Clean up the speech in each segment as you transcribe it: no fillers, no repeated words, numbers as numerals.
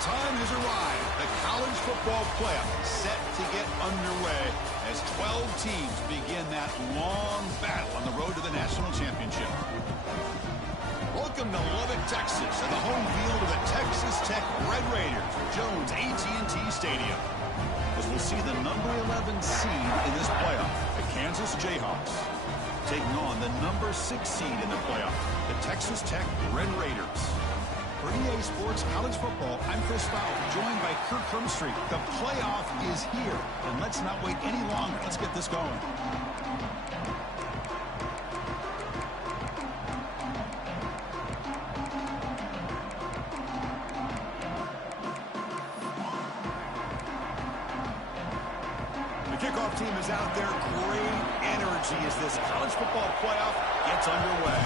time has arrived. The college football playoff is set to get underway as 12 teams begin that long battle on the road to the national championship. Welcome to Lubbock, Texas, and the home field of the Texas Tech Red Raiders at Jones AT&T Stadium. As we'll see the number 11 seed in this playoff, the Kansas Jayhawks, taking on the number 6 seed in the playoff, the Texas Tech Red Raiders. For EA Sports College Football, I'm Chris Fowler, joined by Kirk Hermstreet. The playoff is here, and let's not wait any longer. Let's get this going. The kickoff team is out there. Great energy as this college football playoff gets underway.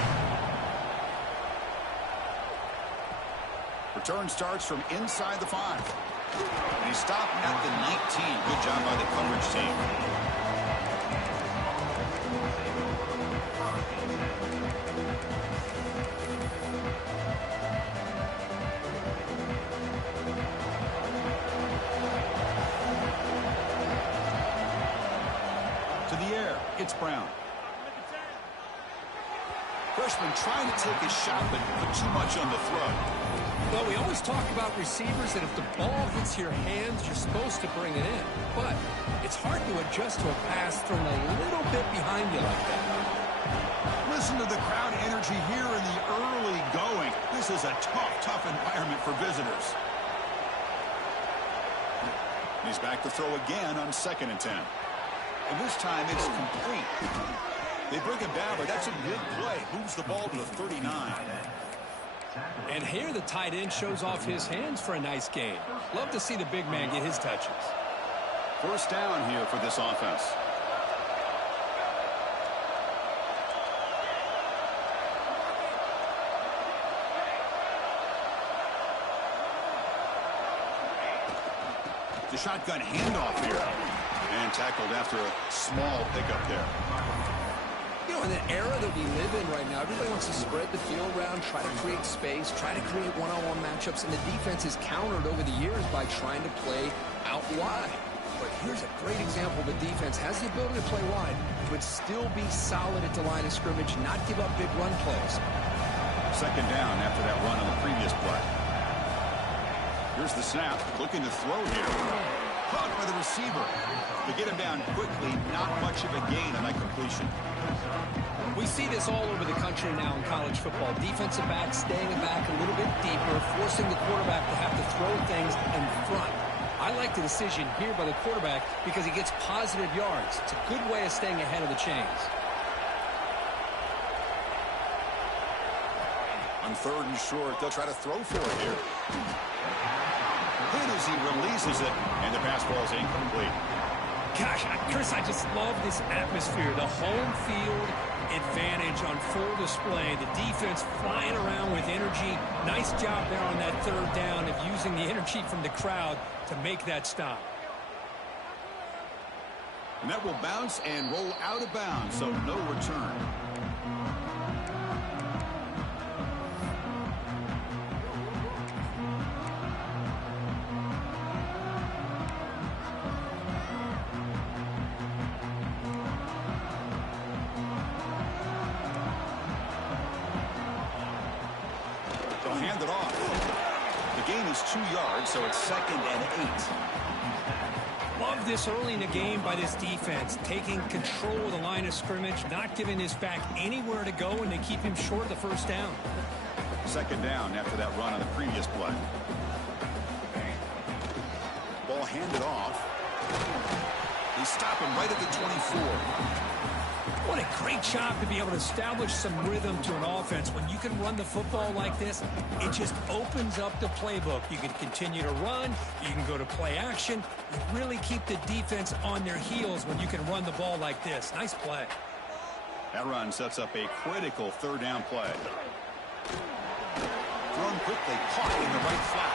Return starts from inside the 5. And he stopped at the 19. Good job by the coverage team. To the air, it's Brown. Freshman trying to take a shot, but put too much on the throw. Well, we always talk about receivers that if the ball hits your hands, you're supposed to bring it in. But it's hard to adjust to a pass thrown a little bit behind you like that. Listen to the crowd energy here in the early going. This is a tough environment for visitors. He's back to throw again on 2nd and 10. And this time it's complete. They bring him down, but that's a good play. Moves the ball to the 39. And here the tight end shows off his hands for a nice gain. Love to see the big man get his touches. First down here for this offense. The shotgun handoff here. And tackled after a small pickup there. You know, in the era that we live in right now, everybody wants to spread the field around, try to create space, try to create one-on-one matchups, and the defense is countered over the years by trying to play out wide. But here's a great example. The defense has the ability to play wide, but still be solid at the line of scrimmage, not give up big run plays. 2nd down after that run on the previous play. Here's the snap, looking to throw here. Caught by the receiver. To get him down quickly, not much of a gain on that completion. We see this all over the country now in college football. Defensive backs staying back a little bit deeper, forcing the quarterback to have to throw things in front. I like the decision here by the quarterback because he gets positive yards. It's a good way of staying ahead of the chains. On 3rd and short, they'll try to throw for it here. Then as he releases it, and the pass ball is incomplete. Gosh, Chris, I just love this atmosphere. The home field advantage on full display. The defense flying around with energy. Nice job there on that 3rd down of using the energy from the crowd to make that stop. And that will bounce and roll out of bounds, so no return. Hand it off. The gain is 2 yards, so it's 2nd and 8. Love this early in the game by this defense, taking control of the line of scrimmage, not giving this back anywhere to go, and they keep him short of the 1st down. 2nd down after that run on the previous play. Ball handed off. They stop him right at the 24. What a great job to be able to establish some rhythm to an offense. When you can run the football like this, it just opens up the playbook. You can continue to run. You can go to play action. You really keep the defense on their heels when you can run the ball like this. Nice play. That run sets up a critical 3rd down play. Thrown quickly, caught in the right flat.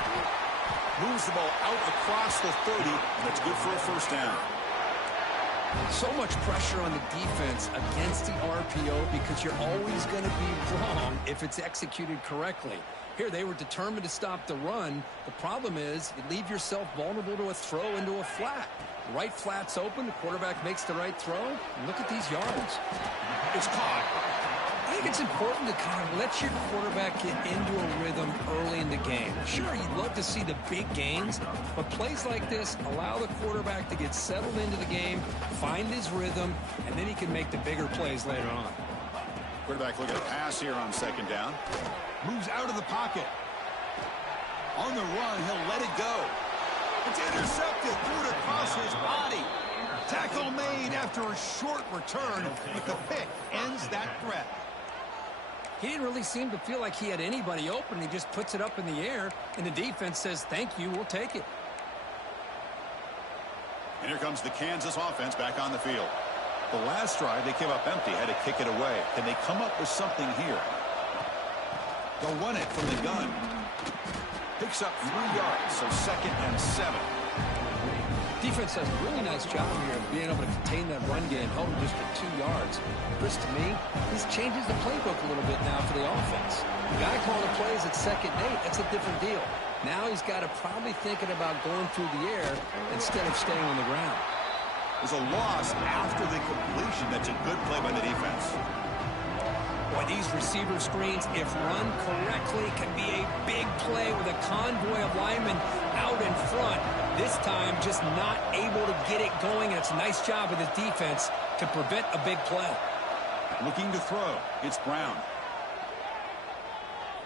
Moves the ball out across the 30. That's good for a 1st down. So much pressure on the defense against the RPO because you're always going to be wrong if it's executed correctly. Here, they were determined to stop the run. The problem is you leave yourself vulnerable to a throw into a flat. The right flat's open. The quarterback makes the right throw. And look at these yards. It's caught. I think it's important to kind of let your quarterback get into a rhythm early in the game. Sure, you'd love to see the big gains, but plays like this allow the quarterback to get settled into the game, find his rhythm, and then he can make the bigger plays later on. Quarterback looking to pass here on second down. Moves out of the pocket. On the run, he'll let it go. It's intercepted, threw it across his body. Tackle made after a short return, but the pick ends that threat. He didn't really seem to feel like he had anybody open. He just puts it up in the air, and the defense says, thank you, we'll take it. And here comes the Kansas offense back on the field. The last drive, they came up empty, had to kick it away. Can they come up with something here? They'll run it from the gun. Picks up 3 yards, so 2nd and 7. Defense does a really nice job here of being able to contain that run game, held just for 2 yards. Chris, to me, this changes the playbook a little bit now for the offense. The guy calling the plays at 2nd and 8, that's a different deal. Now he's got to probably thinking about going through the air instead of staying on the ground. There's a loss after the completion. That's a good play by the defense. Boy, these receiver screens, if run correctly, can be a big play with a convoy of linemen out in front. This time, just not able to get it going, and it's a nice job with his defense to prevent a big play. Looking to throw. It's Brown.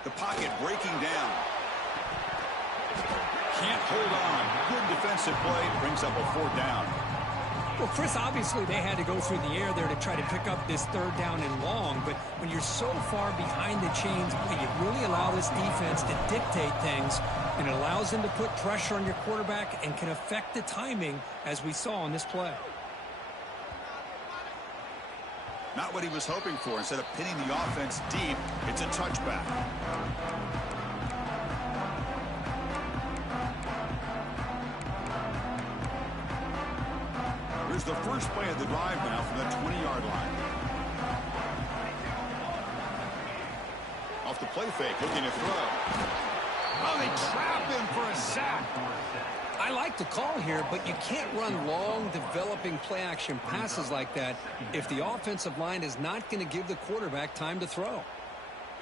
The pocket breaking down. Can't hold on. Good defensive play. Brings up a 4th down. Well, Chris, obviously they had to go through the air there to try to pick up this 3rd down and long, but when you're so far behind the chains, you really allow this defense to dictate things, and it allows them to put pressure on your quarterback and can affect the timing, as we saw on this play. Not what he was hoping for. Instead of pinning the offense deep, it's a touchback. Here's the first play of the drive now from the 20-yard line. Off the play fake, looking to throw. Oh, they trap him for a sack. I like the call here, but you can't run long, developing play-action passes like that if the offensive line is not going to give the quarterback time to throw.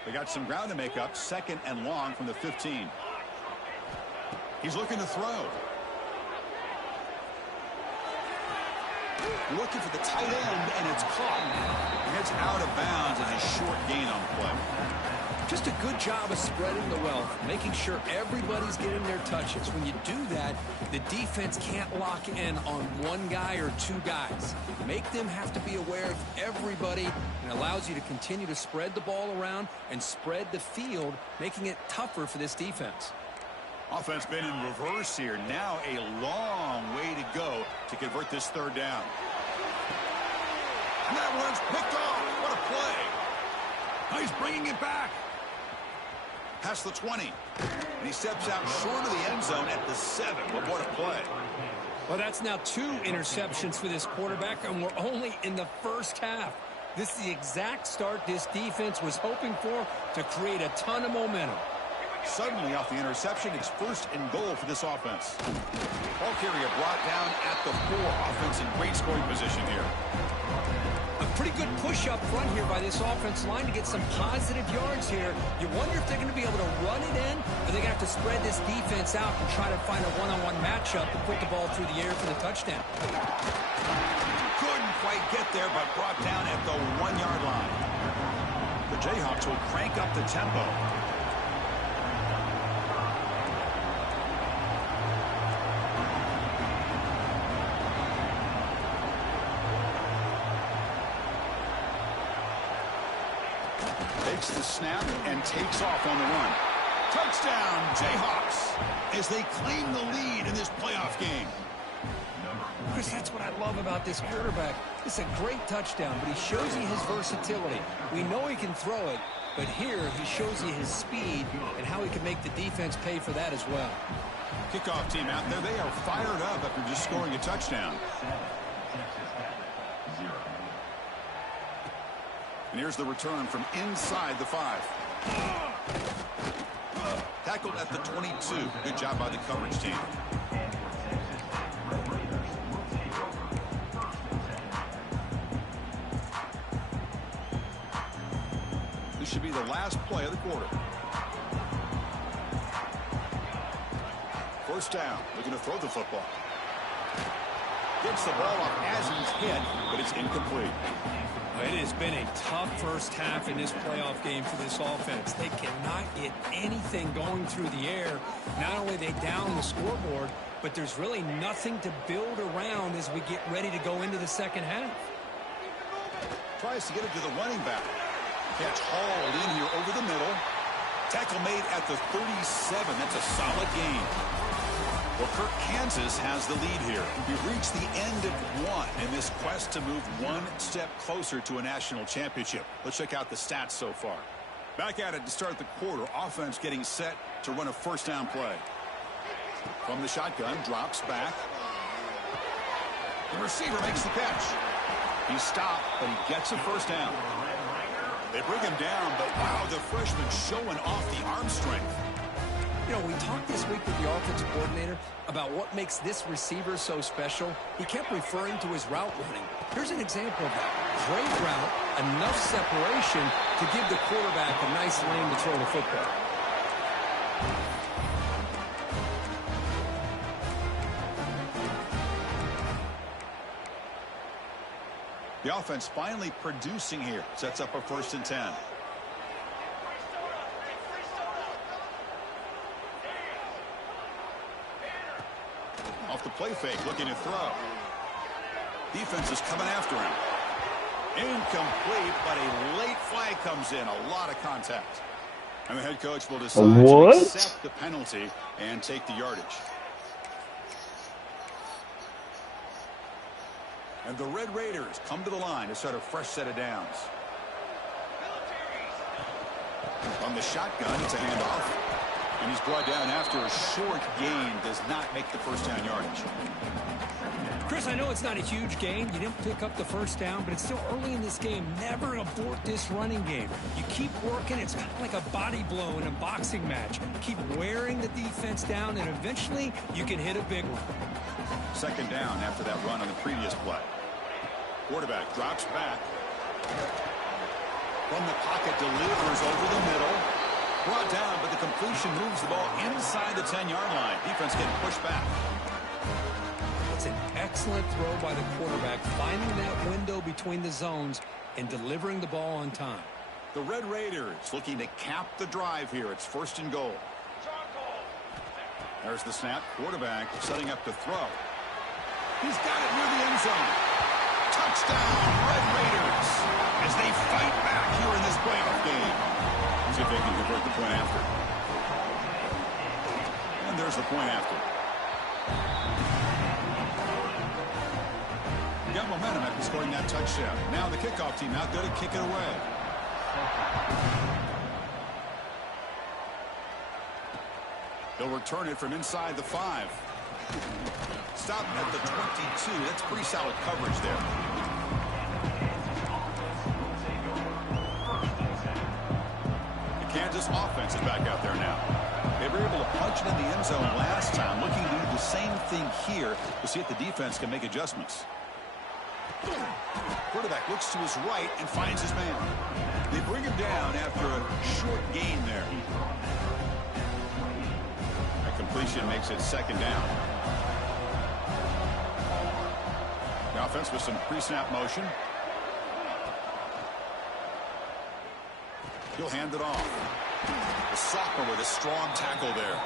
They got some ground to make up, 2nd and long from the 15. He's looking to throw. Looking for the tight end, and it's caught. He gets out of bounds and a short gain on the play. Just a good job of spreading the wealth, making sure everybody's getting their touches. When you do that, the defense can't lock in on one guy or 2 guys. Make them have to be aware of everybody, and allows you to continue to spread the ball around and spread the field, making it tougher for this defense. Offense been in reverse here. Now a long way to go to convert this 3rd down. And that one's picked off. What a play. Now he's bringing it back. Past the 20. And he steps out short of the end zone at the 7. But what a play. Well, that's now 2 interceptions for this quarterback, and we're only in the first half. This is the exact start this defense was hoping for to create a ton of momentum. Suddenly, off the interception, it's 1st and goal for this offense. Ball carrier brought down at the 4. Offense in great scoring position here. A pretty good push up front here by this offense line to get some positive yards here. You wonder if they're going to be able to run it in, or they're going to have to spread this defense out and try to find a one-on-one matchup and put the ball through the air for the touchdown. Couldn't quite get there, but brought down at the 1-yard line. The Jayhawks will crank up the tempo. Takes the snap and takes off on the run. Touchdown, Jayhawks, as they claim the lead in this playoff game. Chris, that's what I love about this quarterback. It's a great touchdown, but he shows you his versatility. We know he can throw it, but here he shows you his speed and how he can make the defense pay for that as well. Kickoff team out there, they are fired up after just scoring a touchdown. And here's the return from inside the 5. Tackled at the 22. Good job by the coverage team. This should be the last play of the quarter. First down, looking to throw the football. Gets the ball off as he's hit, but it's incomplete. It has been a tough first half in this playoff game for this offense. They cannot get anything going through the air. Not only are they down the scoreboard, but there's really nothing to build around as we get ready to go into the second half. Tries to get it to the running back. Catch hauled in here over the middle. Tackle made at the 37. That's a solid gain. Well, Kirk, Kansas has the lead here. We've reached the end of one in this quest to move one step closer to a national championship. Let's check out the stats so far. Back at it to start the quarter. Offense getting set to run a first down play. From the shotgun, drops back. The receiver makes the catch. He's stopped, but he gets a first down. They bring him down, but wow, the freshman showing off the arm strength. You know, we talked this week with the offensive coordinator about what makes this receiver so special. He kept referring to his route running. Here's an example of that. Great route, enough separation to give the quarterback a nice lane to throw the football. The offense finally producing here. Sets up a 1st and 10. Off the play fake, looking to throw. Defense is coming after him. Incomplete, but a late flag comes in. A lot of contact. And the head coach will decide to accept the penalty and take the yardage. And the Red Raiders come to the line to start a fresh set of downs. On the shotgun, it's a handoff. And he's brought down after a short gain. Does not make the first down yardage. Chris, I know it's not a huge gain. You didn't pick up the first down, but it's still early in this game. Never abort this running game. You keep working. It's kind of like a body blow in a boxing match. Keep wearing the defense down, and eventually you can hit a big one. Second down after that run on the previous play. Quarterback drops back. From the pocket, delivers over the middle. Brought down, but the completion moves the ball inside the 10-yard line. Defense getting pushed back. It's an excellent throw by the quarterback, finding that window between the zones and delivering the ball on time. The Red Raiders looking to cap the drive here. It's 1st and goal. There's the snap. Quarterback setting up to throw. He's got it near the end zone. Touchdown, Red Raiders, as they fight back here in this playoff game. See if they can convert the point after. And there's the point after. Got momentum after scoring that touchdown. Now the kickoff team out there to kick it away. They'll return it from inside the 5. Stop at the 22. That's pretty solid coverage there. Kansas offense is back out there now. They were able to punch it in the end zone last time. Looking to do the same thing here to see if the defense can make adjustments. Quarterback looks to his right and finds his man. They bring him down after a short gain there. That completion makes it 2nd down. The offense with some pre-snap motion. He'll hand it off. The sophomore with a strong tackle there.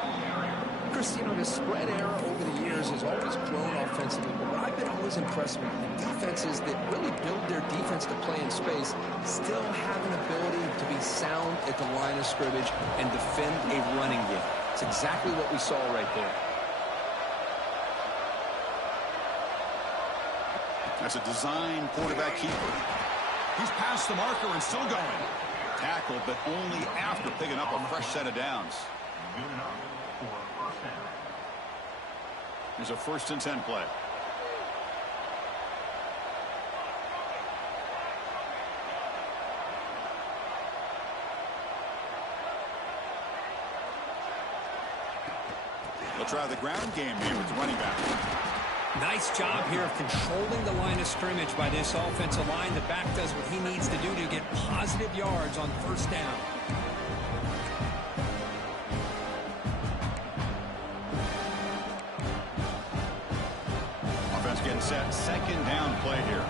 Chris, you know, the spread era over the years has always grown offensively, but what I've been always impressed with, the defenses that really build their defense to play in space still have an ability to be sound at the line of scrimmage and defend a running game. It's exactly what we saw right there. That's a design quarterback keeper. He's past the marker and still going. Tackled, but only after picking up a fresh set of downs. There's a 1st and 10 play. They'll try the ground game here with the running back. Nice job here of controlling the line of scrimmage by this offensive line. The back does what he needs to do to get positive yards on first down. Offense getting set. Second down play here.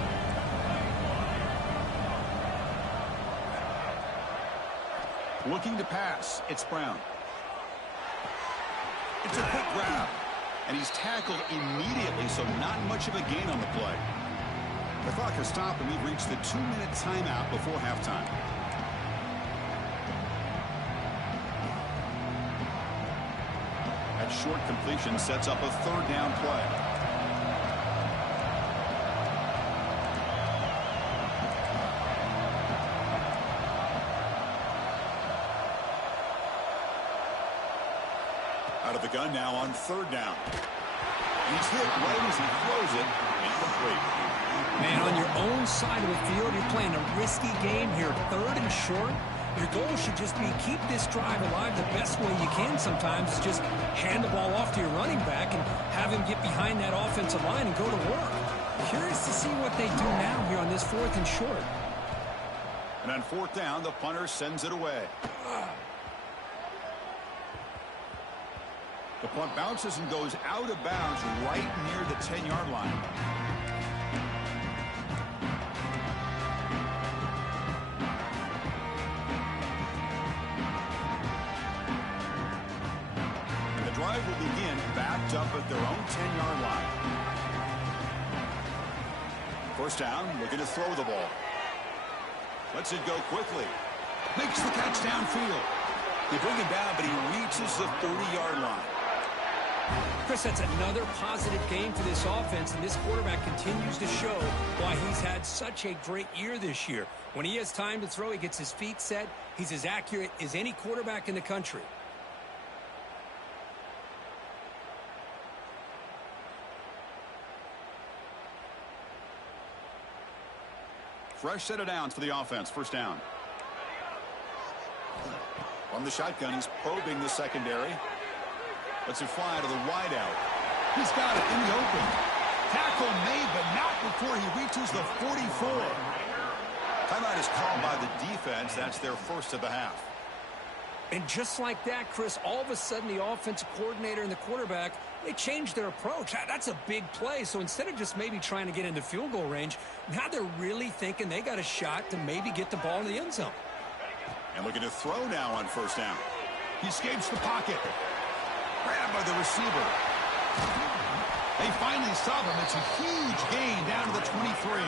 Looking to pass. It's Brown. It's a quick grab. And he's tackled immediately, so not much of a gain on the play. The clock has stopped, and we've reached the 2-minute timeout before halftime. That short completion sets up a third down play. Out of the gun now on third down. He's hit right as he throws it. Incomplete. Man, on your own side of the field, you're playing a risky game here. Third and short. Your goal should just be keep this drive alive the best way you can sometimes. Is just hand the ball off to your running back and have him get behind that offensive line and go to work. Curious to see what they do now here on this fourth and short. And on fourth down, the punter sends it away. The punt bounces and goes out of bounds right near the 10-yard line. And the drive will begin backed up at their own 10-yard line. First down, looking to throw the ball. Lets it go quickly. Makes the catch downfield. They bring him down, but he reaches the 30-yard line. Chris, that's another positive game for this offense, and this quarterback continues to show why he's had such a great year this year. When he has time to throw, he gets his feet set. He's as accurate as any quarterback in the country. Fresh set of downs for the offense. First down. On the shotgun, he's probing the secondary. Lets it fly to the wideout. He's got it in the open. Tackle made, but not before he reaches the 44. Timeout is called by the defense. That's their first of the half. And just like that, Chris, all of a sudden the offensive coordinator and the quarterback, they changed their approach. That's a big play. So instead of just maybe trying to get into field goal range, now they're really thinking they got a shot to maybe get the ball in the end zone. And looking to throw now on first down. He escapes the pocket. Grabbed by the receiver. They finally stop him. It's a huge gain down to the 23.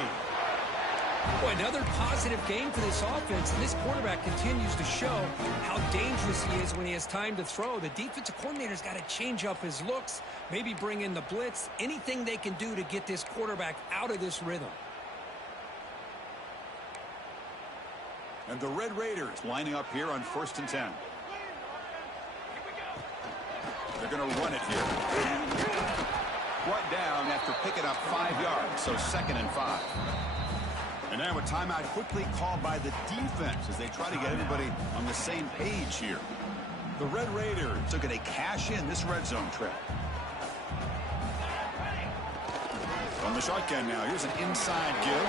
Boy, another positive game for this offense, and this quarterback continues to show how dangerous he is when he has time to throw. The defensive coordinator's got to change up his looks, maybe bring in the blitz, anything they can do to get this quarterback out of this rhythm. And the Red Raiders lining up here on 1st and 10. They're going to run it here. Brought down after picking up 5 yards, so 2nd and 5. And now a timeout quickly called by the defense as they try to get everybody on the same page here. The Red Raiders are going to cash in this red zone trip. From the shotgun now, here's an inside give.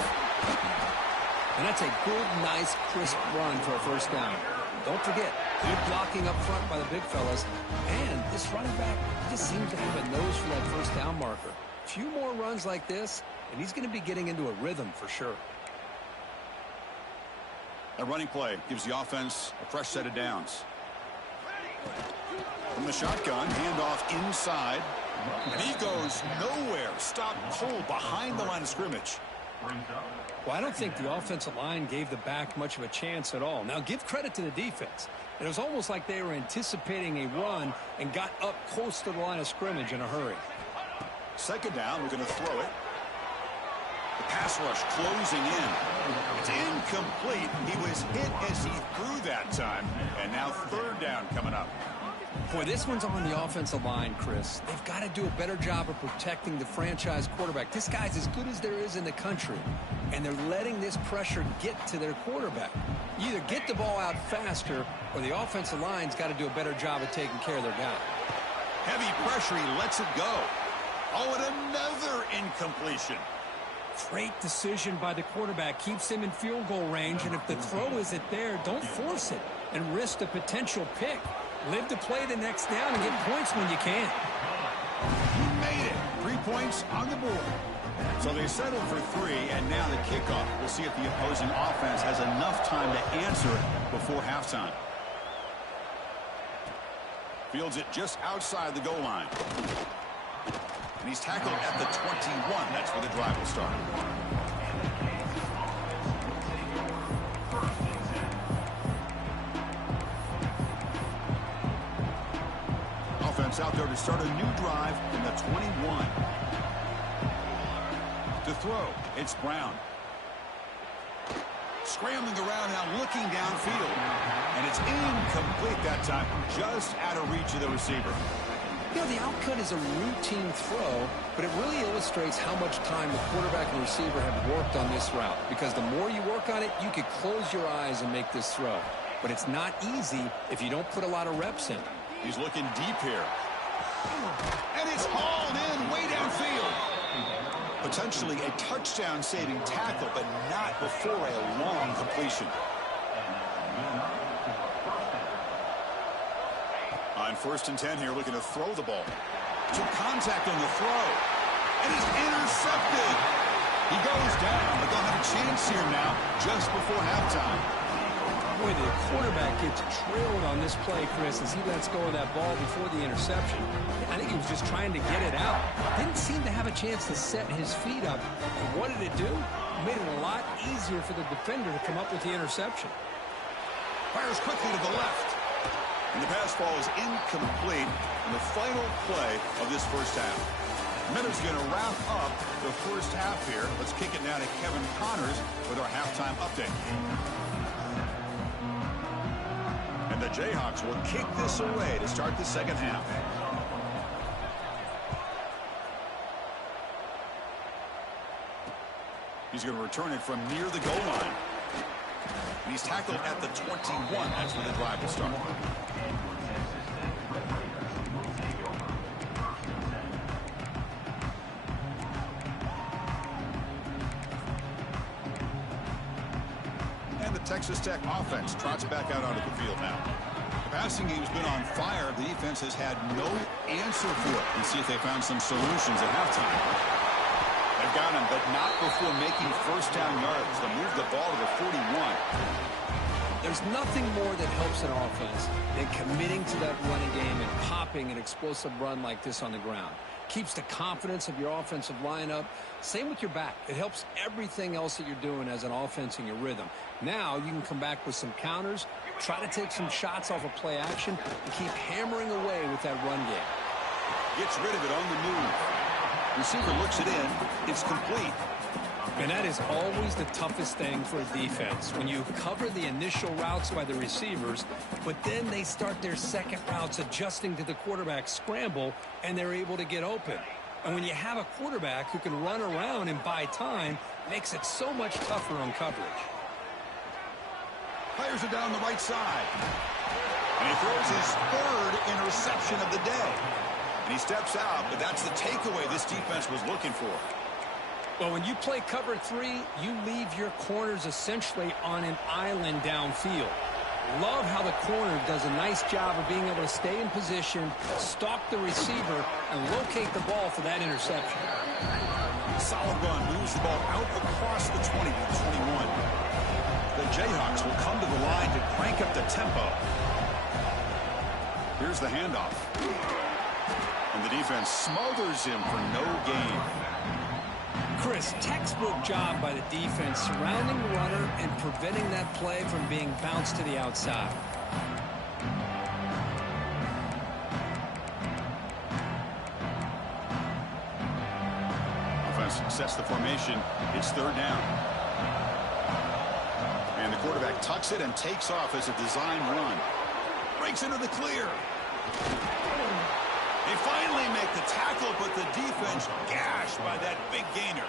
And that's a good, nice, crisp run for a first down. Don't forget, good blocking up front by the big fellas. And this running back just seems to have a nose for that first down marker. A few more runs like this, and he's going to be getting into a rhythm for sure. That running play gives the offense a fresh set of downs. From the shotgun, handoff inside. And he goes nowhere. Stopped cold behind the line of scrimmage. Well, I don't think the offensive line gave the back much of a chance at all. Now, give credit to the defense. It was almost like they were anticipating a run and got up close to the line of scrimmage in a hurry. Second down, we're going to throw it. The pass rush closing in. It's incomplete. He was hit as he threw that time. And now third down coming up. Boy, this one's on the offensive line, Chris. They've got to do a better job of protecting the franchise quarterback. This guy's as good as there is in the country, and they're letting this pressure get to their quarterback. You either get the ball out faster, or the offensive line's got to do a better job of taking care of their guy. Heavy pressure, he lets it go. Oh, and another incompletion. Great decision by the quarterback. Keeps him in field goal range, and if the throw isn't there, don't force it and risk a potential pick. Live to play the next down and get points when you can. He made it. 3 points on the board. So they settled for 3, and now the kickoff. We'll see if the opposing offense has enough time to answer it before halftime. Fields it just outside the goal line. And he's tackled at the 21. That's where the drive will start. Offense out there to start a new drive in the 21. To throw, it's Brown. Scrambling around now, looking downfield. And it's incomplete that time, just out of reach of the receiver. You know, the outcut is a routine throw, but it really illustrates how much time the quarterback and receiver have worked on this route. Because the more you work on it, you could close your eyes and make this throw. But it's not easy if you don't put a lot of reps in. He's looking deep here. And it's hauled in way downfield. Potentially a touchdown-saving tackle, but not before a long completion. On 1st and 10 here, looking to throw the ball. Took contact on the throw. And he's intercepted. He goes down, but they'll have a chance here now, just before halftime. Boy, the quarterback gets trailed on this play, Chris, as he lets go of that ball before the interception. I think he was just trying to get it out. Didn't seem to have a chance to set his feet up. And what did it do? It made it a lot easier for the defender to come up with the interception. Fires quickly to the left. And the pass ball is incomplete in the final play of this first half. Miller's going to wrap up the first half here. Let's kick it now to Kevin Connors with our halftime update. And the Jayhawks will kick this away to start the second half. He's going to return it from near the goal line. And he's tackled at the 21. That's where the drive will start. And the Texas Tech offense trots back out onto the field now. The passing game's been on fire. The defense has had no answer for it. Let's see if they found some solutions at halftime. They've got him, but not before making first down yards. They move the ball to the 41. There's nothing more that helps an offense than committing to that running game and popping an explosive run like this on the ground. Keeps the confidence of your offensive lineup. Same with your back. It helps everything else that you're doing as an offense in your rhythm. Now you can come back with some counters, try to take some shots off of play action, and keep hammering away with that run game. Gets rid of it on the move. Receiver looks it in. It's complete. And that is always the toughest thing for a defense, when you cover the initial routes by the receivers, but then they start their second routes adjusting to the quarterback's scramble, and they're able to get open. And when you have a quarterback who can run around and buy time, it makes it so much tougher on coverage. Fires it down the right side. And he throws his third interception of the day. And he steps out, but that's the takeaway this defense was looking for. Well, when you play cover 3, you leave your corners essentially on an island downfield. Love how the corner does a nice job of being able to stay in position, stalk the receiver, and locate the ball for that interception. Solid run, moves the ball out across the 20 to 21. The Jayhawks will come to the line to crank up the tempo. Here's the handoff. And the defense smothers him for no gain. Chris, textbook job by the defense surrounding the runner and preventing that play from being bounced to the outside. Offense sets the formation. It's third down. And the quarterback tucks it and takes off as a design run. Breaks into the clear. They finally make the tackle, but the defense gashed by that big gainer.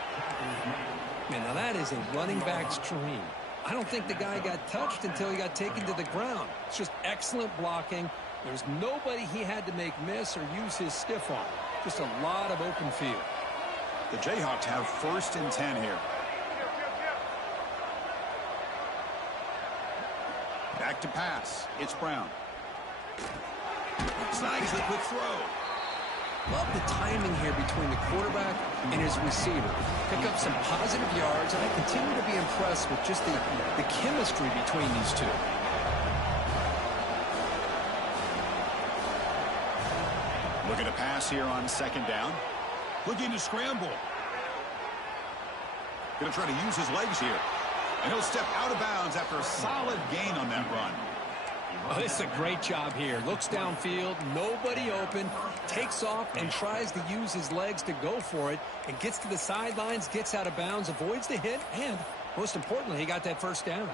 Man, now that is a running back's dream. I don't think the guy got touched until he got taken to the ground. It's just excellent blocking, There's nobody he had to make miss or use his stiff arm. Just a lot of open field. The Jayhawks have 1st and 10 here. Back to pass. It's Brown. Snags the quick throw. Love the timing here between the quarterback and his receiver. Pick up some positive yards, and I continue to be impressed with just the chemistry between these two. Looking to pass here on 2nd down. Looking to scramble. Going to try to use his legs here. And he'll step out of bounds after a solid gain on that run. Oh, this is a great job here. Looks downfield, nobody open, takes off and tries to use his legs to go for it, and gets to the sidelines, gets out of bounds, avoids the hit, and most importantly, he got that 1st down.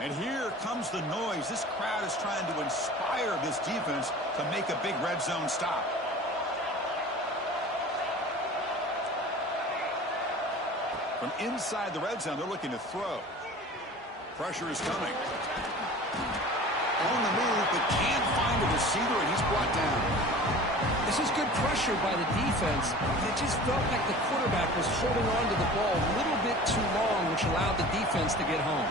And here comes the noise. This crowd is trying to inspire this defense to make a big red zone stop. From inside the red zone, they're looking to throw. Pressure is coming. On the move, but can't find a receiver, and he's brought down. This is good pressure by the defense. It just felt like the quarterback was holding on to the ball a little bit too long, which allowed the defense to get home.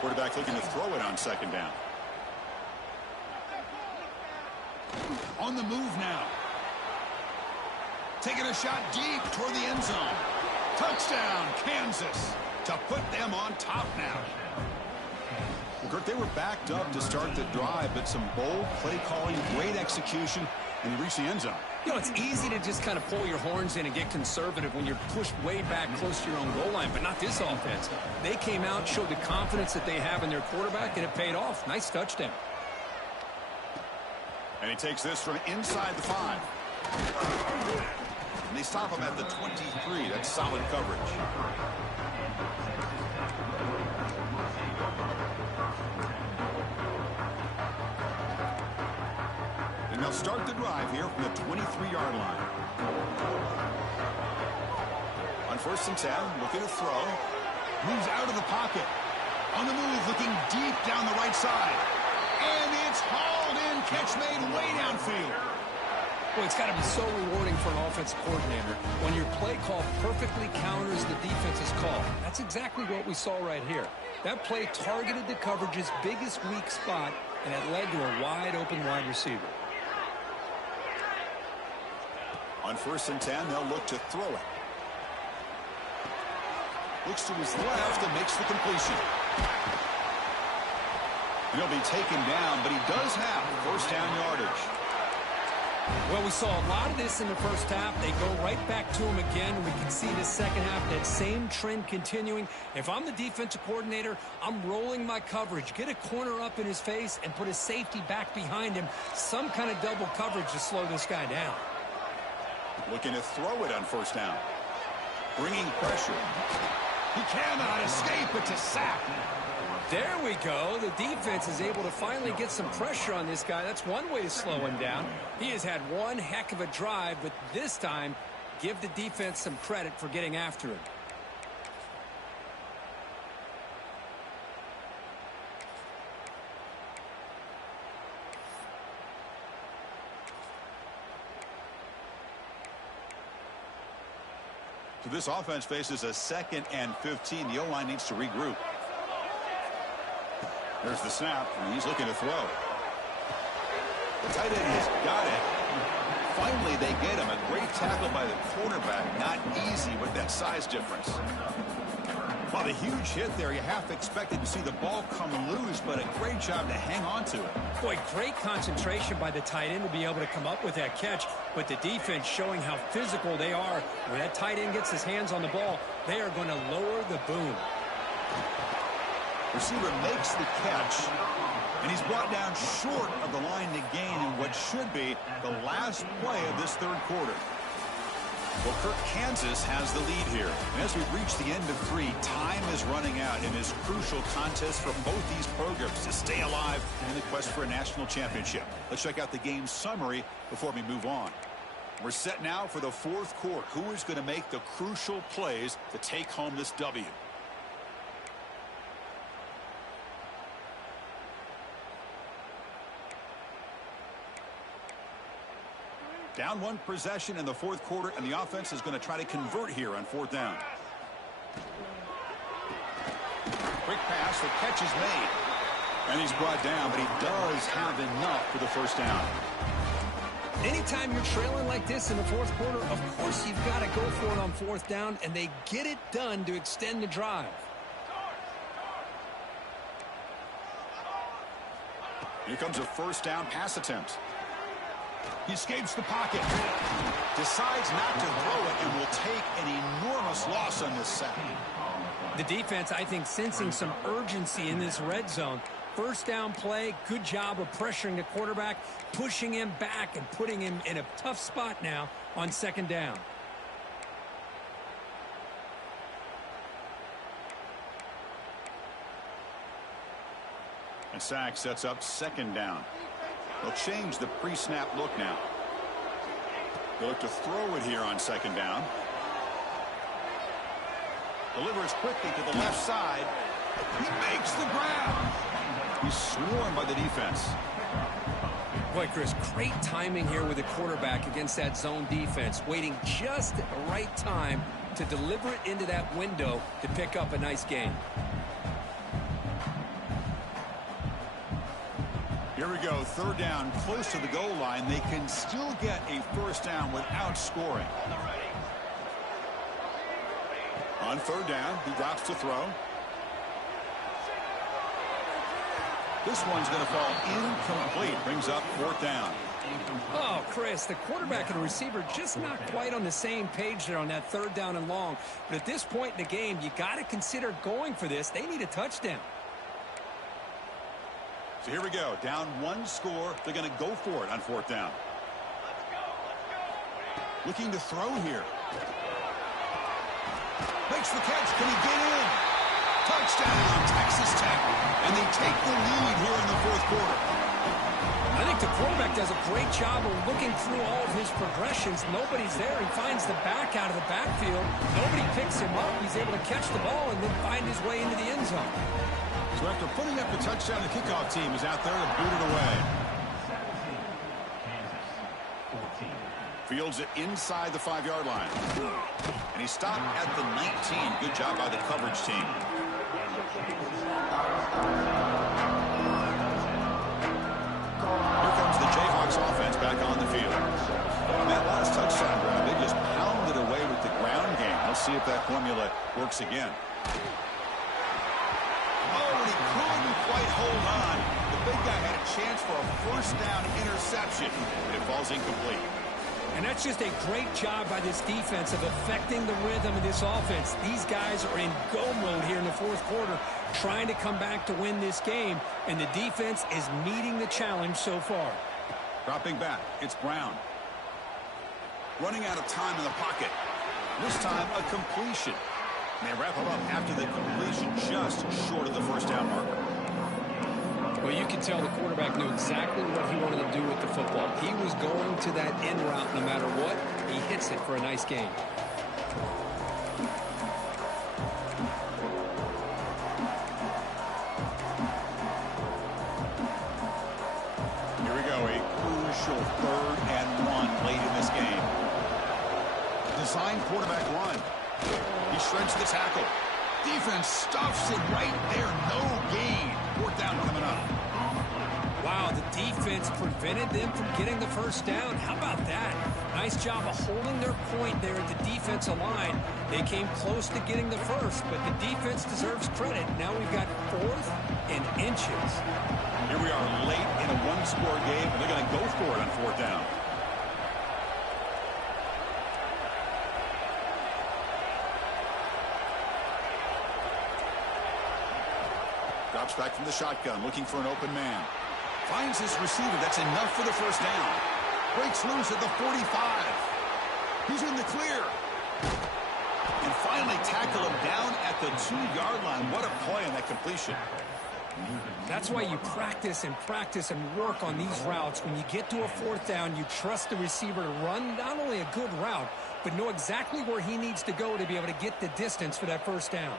Quarterback looking to throw it on 2nd down. On the move now. Taking a shot deep toward the end zone. Touchdown, Kansas, to put them on top now. Kurt, they were backed up to start the drive, but some bold play calling, great execution, and they reached the end zone. You know, it's easy to just kind of pull your horns in and get conservative when you're pushed way back close to your own goal line, but not this offense. They came out, showed the confidence that they have in their quarterback, and it paid off. Nice touchdown. And he takes this from inside the 5. And they stop him at the 23. That's solid coverage. And they'll start the drive here from the 23-yard line. On 1st and 10, looking to throw. Moves out of the pocket. On the move, looking deep down the right side. And it's hauled in. Catch made way downfield. Well, it's got to be so rewarding for an offensive coordinator when your play call perfectly counters the defense's call. That's exactly what we saw right here. That play targeted the coverage's biggest weak spot, and it led to a wide-open wide receiver. On 1st and 10, they'll look to throw it. Looks to his left and makes the completion. He'll be taken down, but he does have 1st down yardage. Well, we saw a lot of this in the first half. They go right back to him again. We can see the second half, that same trend continuing. If I'm the defensive coordinator, I'm rolling my coverage. Get a corner up in his face and put a safety back behind him. Some kind of double coverage to slow this guy down. Looking to throw it on 1st down. Bringing pressure. He cannot escape. It's a sack. There we go. The defense is able to finally get some pressure on this guy. That's one way to slow him down. He has had one heck of a drive, but this time, give the defense some credit for getting after him. So this offense faces a 2nd and 15. The O-line needs to regroup. There's the snap, and he's looking to throw. The tight end has got it. Finally, they get him. A great tackle by the cornerback. Not easy with that size difference. Well, the huge hit there, you half expected to see the ball come loose, but a great job to hang on to it. Boy, great concentration by the tight end to be able to come up with that catch, but the defense showing how physical they are. When that tight end gets his hands on the ball, they are going to lower the boom. Receiver makes the catch, and he's brought down short of the line to gain in what should be the last play of this 3rd quarter. Well, Kirk, Kansas has the lead here. And as we reach the end of 3, time is running out in this crucial contest for both these programs to stay alive in the quest for a national championship. Let's check out the game summary before we move on. We're set now for the 4th quarter. Who is going to make the crucial plays to take home this W? Down 1 possession in the 4th quarter, and the offense is going to try to convert here on 4th down. Quick pass, the catch is made. And he's brought down, but he does have enough for the first down. Anytime you're trailing like this in the 4th quarter, of course you've got to go for it on 4th down, and they get it done to extend the drive. Here comes a first down pass attempt. He escapes the pocket, decides not to throw it, and will take an enormous loss on this sack. The defense, I think, sensing some urgency in this red zone. First down play, good job of pressuring the quarterback, pushing him back and putting him in a tough spot now on 2nd down. And sack sets up 2nd down. They'll change the pre-snap look now. They'll look to throw it here on 2nd down. Delivers quickly to the left side. He makes the grab. He's swarmed by the defense. Boy, Chris, great timing here with the quarterback against that zone defense, waiting just at the right time to deliver it into that window to pick up a nice gain. Here we go, 3rd down, close to the goal line. They can still get a first down without scoring. On 3rd down, he drops to throw. This one's going to fall incomplete. Brings up 4th down. Oh, Chris, the quarterback and the receiver just not quite on the same page there on that 3rd down and long. But at this point in the game, you got to consider going for this. They need a touchdown. So here we go. Down 1 score. They're going to go for it on 4th down. Looking to throw here. Makes the catch. Can he get in? Touchdown, Texas Tech. And they take the lead here in the 4th quarter. I think the quarterback does a great job of looking through all of his progressions. Nobody's there. He finds the back out of the backfield. Nobody picks him up. He's able to catch the ball and then find his way into the end zone. So after putting up the touchdown, the kickoff team is out there to boot it away. Fields it inside the 5-yard line. And he stopped at the 19. Good job by the coverage team. Here comes the Jayhawks offense back on the field. On that last touchdown drive, they just pounded away with the ground game. Let's see if that formula works again. Couldn't quite hold on. The big guy had a chance for a first down interception, but it falls incomplete. And that's just a great job by this defense of affecting the rhythm of this offense. These guys are in go mode here in the 4th quarter, trying to come back to win this game, and the defense is meeting the challenge so far. Dropping back, it's Brown. Running out of time in the pocket. This time, a completion. And they wrap it up after the completion, just short of the first down marker. Well, you can tell the quarterback knew exactly what he wanted to do with the football. He was going to that end route no matter what. He hits it for a nice gain. Here we go, a crucial 3rd and 1 late in this game. Design quarterback run. He shreds the tackle. Defense stuffs it right there. No gain. 4th down coming up. Wow, the defense prevented them from getting the first down. How about that? Nice job of holding their point there at the defensive line. They came close to getting the first, but the defense deserves credit. Now we've got 4th and inches. Here we are late in a 1-score game, and they're going to go for it on 4th down. Drops back from the shotgun, looking for an open man. Finds his receiver. That's enough for the first down. Breaks loose at the 45. He's in the clear. And finally tackle him down at the 2-yard line. What a play on that completion. That's why you practice and work on these routes. When you get to a 4th down, you trust the receiver to run not only a good route, but know exactly where he needs to go to be able to get the distance for that 1st down.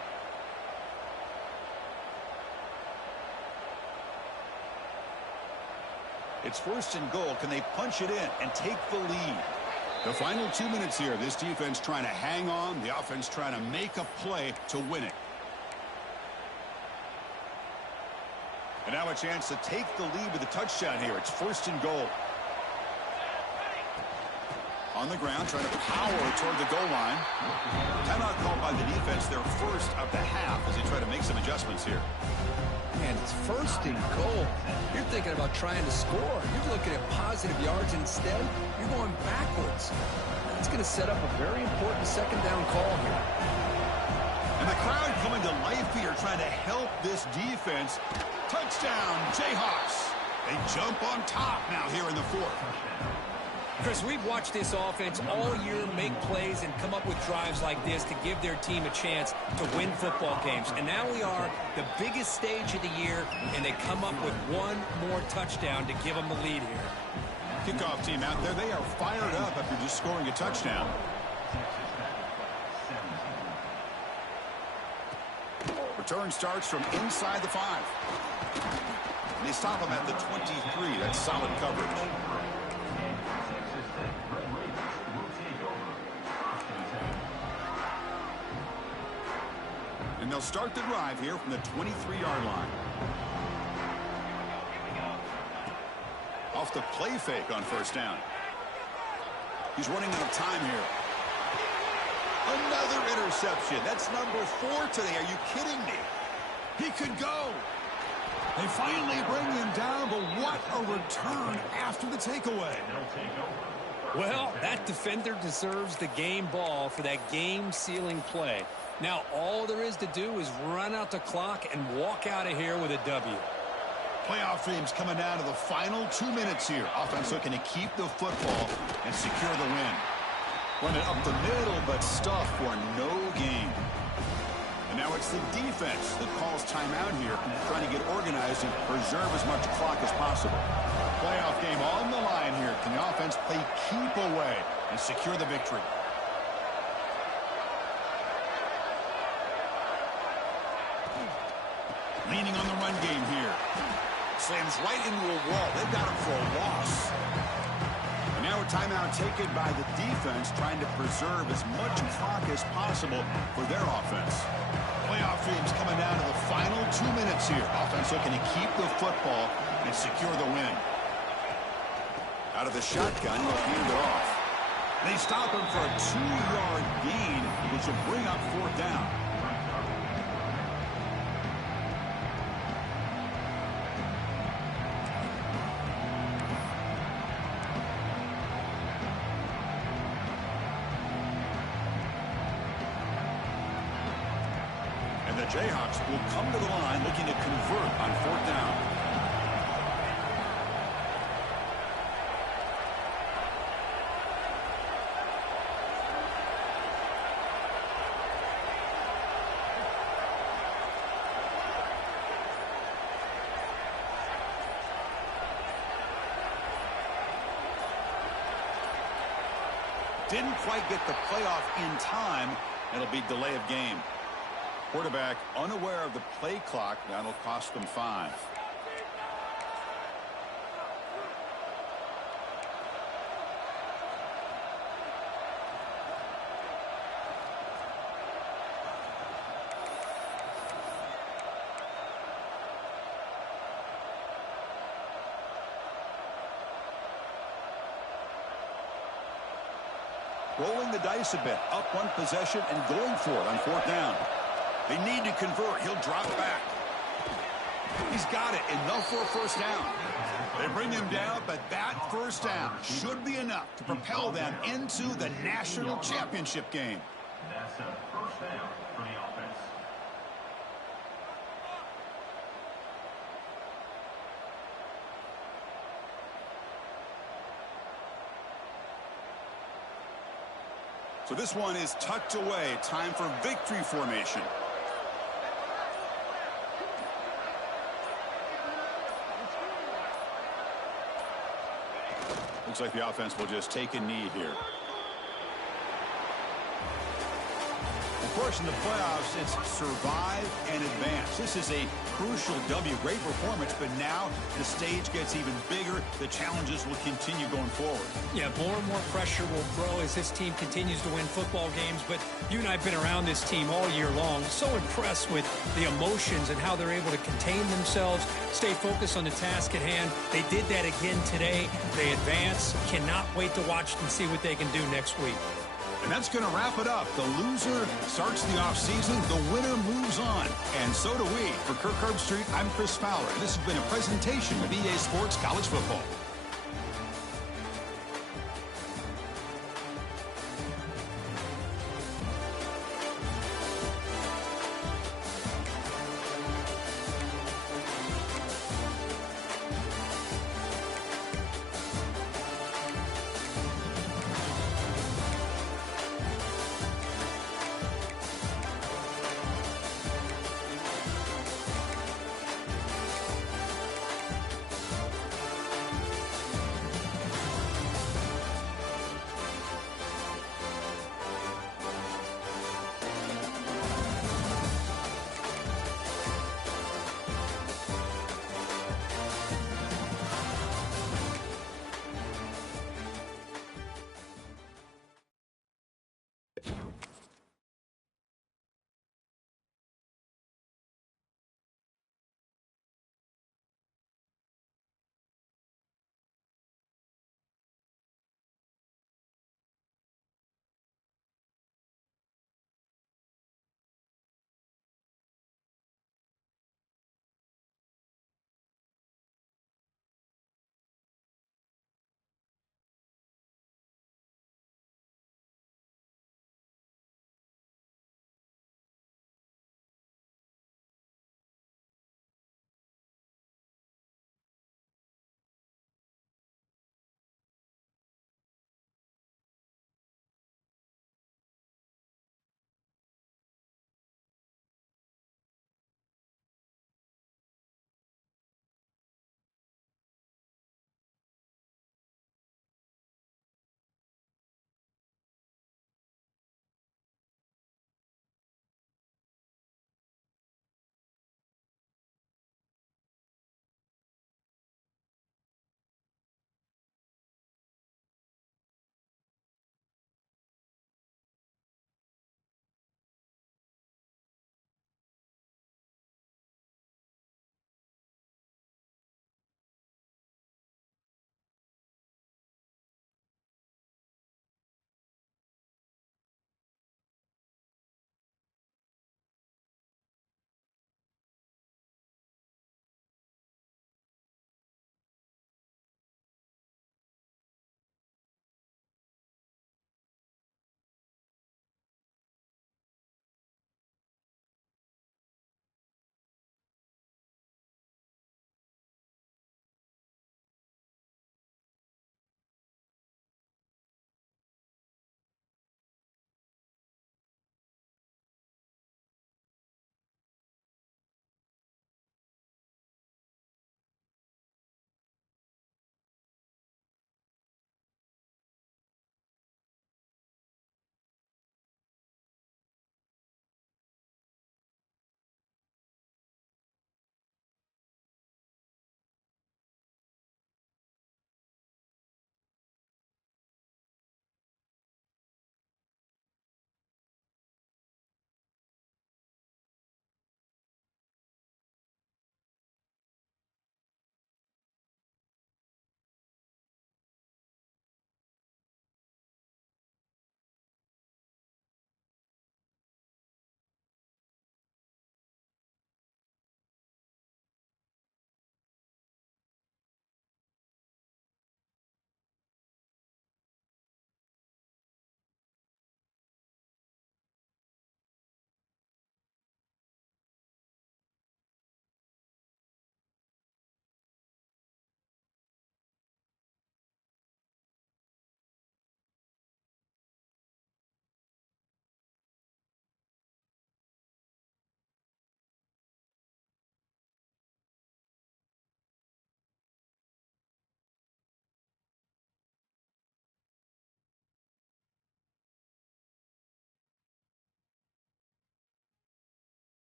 It's 1st and goal. Can they punch it in and take the lead? The final 2 minutes here. This defense trying to hang on. The offense trying to make a play to win it. And now a chance to take the lead with a touchdown here. It's 1st and goal. On the ground, trying to power toward the goal line. Timeout called by the defense, their first of the half, as they try to make some adjustments here. Man, it's 1st and goal. You're thinking about trying to score. You're looking at positive yards. Instead, you're going backwards. That's going to set up a very important 2nd down call here. And the crowd coming to life here, trying to help this defense. Touchdown, Jayhawks. They jump on top now here in the 4th. Chris, we've watched this offense all year make plays and come up with drives like this to give their team a chance to win football games. And now we are the biggest stage of the year, and they come up with one more touchdown to give them the lead here. Kickoff team out there, they are fired up after just scoring a touchdown. Return starts from inside the 5. And they stop him at the 23. That's solid coverage. And they'll start the drive here from the 23-yard line. Off the play fake on 1st down. He's running out of time here. Another interception. That's number 4 today. Are you kidding me? He could go. They finally bring him down, but what a return after the takeaway. Well, that defender deserves the game ball for that game-sealing play. Now, all there is to do is run out the clock and walk out of here with a W. Playoff teams coming down to the final 2 minutes here. Offense looking to keep the football and secure the win. Run it up the middle, but stuff for no gain. And now it's the defense that calls timeout here, trying to get organized and preserve as much clock as possible. Playoff game on the line here. Can the offense play keep away and secure the victory? Leaning on the run game here. Slams right into a wall. They've got him for a loss. And now a timeout taken by the defense, trying to preserve as much clock as possible for their offense. Playoff teams coming down to the final 2 minutes here. Offense looking to keep the football and secure the win. Out of the shotgun, he'll hand it off. They stop him for a 2-yard gain, which will bring up 4th down. And the Jayhawks will come to the line looking to convert on 4th down. Didn't quite get the playoff in time. It'll be delay of game. Quarterback unaware of the play clock. That'll cost them 5. Rolling the dice a bit. Up one possession and going for it on 4th down. They need to convert. He'll drop back. He's got it. Enough for a 1st down. They bring him down, but that 1st down should be enough to propel them into the national championship game. That's a 1st down for the offense. So this one is tucked away. Time for victory formation. Looks like the offense will just take a knee here. Of course, in the playoffs, it's survive and advance. This is a crucial W. Great performance, but now the stage gets even bigger. The challenges will continue going forward. Yeah, more and more pressure will grow as this team continues to win football games. But you and I have been around this team all year long. So impressed with the emotions and how they're able to contain themselves, stay focused on the task at hand. They did that again today. They advance. Cannot wait to watch and see what they can do next week. And that's going to wrap it up. The loser starts the offseason. The winner moves on. And so do we. For Kirk Herbstreit, I'm Chris Fowler. This has been a presentation of EA Sports College Football.